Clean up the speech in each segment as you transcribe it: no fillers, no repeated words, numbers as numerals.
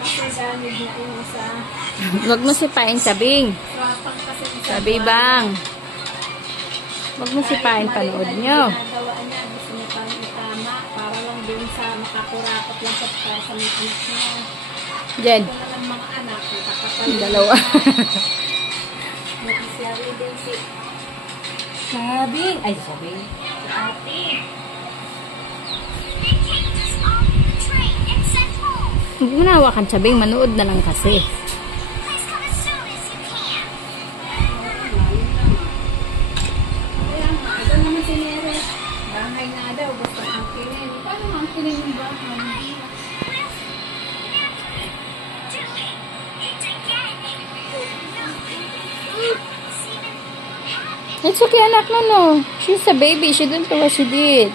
kasi damage na yung isa. Huwag mo sipain, Chabing. Swapang kasi isa. Sabi bang. Huwag mo sipain, panood nyo. Ginagawa niya, gusto niya parang itama para lang din sa makakurakot lang sa mga anak niya. Jen. Ito na lang mga anak, nakakapal. Dalawa. Nakisyari din si Chabing. Ay, Chabing. ate. Huwag mo na hawakan, Chabing. Manood na lang kasi. Ito naman si Nere. Bahay na daw, gusto angkinin. Paano angkinin yung bahay? It's okay, anak. No. She's a baby. She don't know what she did.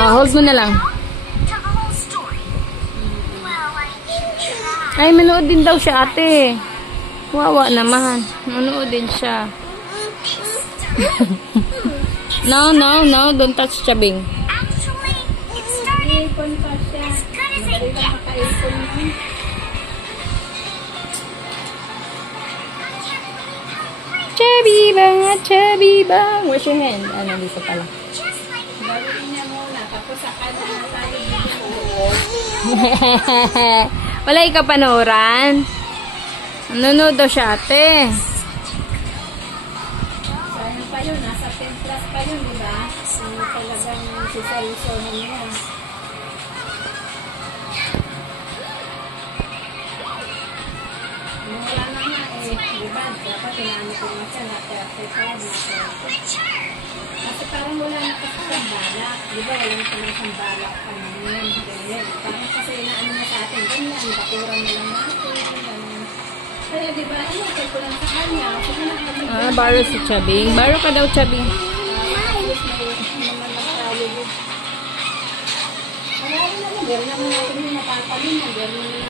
Hold mo na lang. Ay, manood din daw siya, ate. Wawa naman. Manood din siya. No. Don't touch Chabing. Ipon pa siya. Madali lang makaipon yun. Chubby bang. Where's your hand? Ano, dito pala. Gawin niya muna. Tapos saka na tayo dito. Wala ikaw panooran. Nanonood daw siya, ate. Sayang pa yun. Nasa 10 plus pa yun, di ba? Talagang sisayusohin niya. Wala na nga eh. Di ba? Dapat inaano ko nga siya. Na-35 na 30. Kasi parang wala na kasi siyang balak. Di ba? Wala na naman siyang balak. Ganyan. Parang kasi inaano na sa atin. Ganyan. Bakuran na lang natin. Ganyan. Kaya di ba? Ano? Kaya ko lang sa kanya. Sige na kami. Baro si Chabing. Baro ka daw, Chabing. Ayos na yun. Naman nagtawid. Wala rin naman. Gari naman natin yung napapalin. Gari naman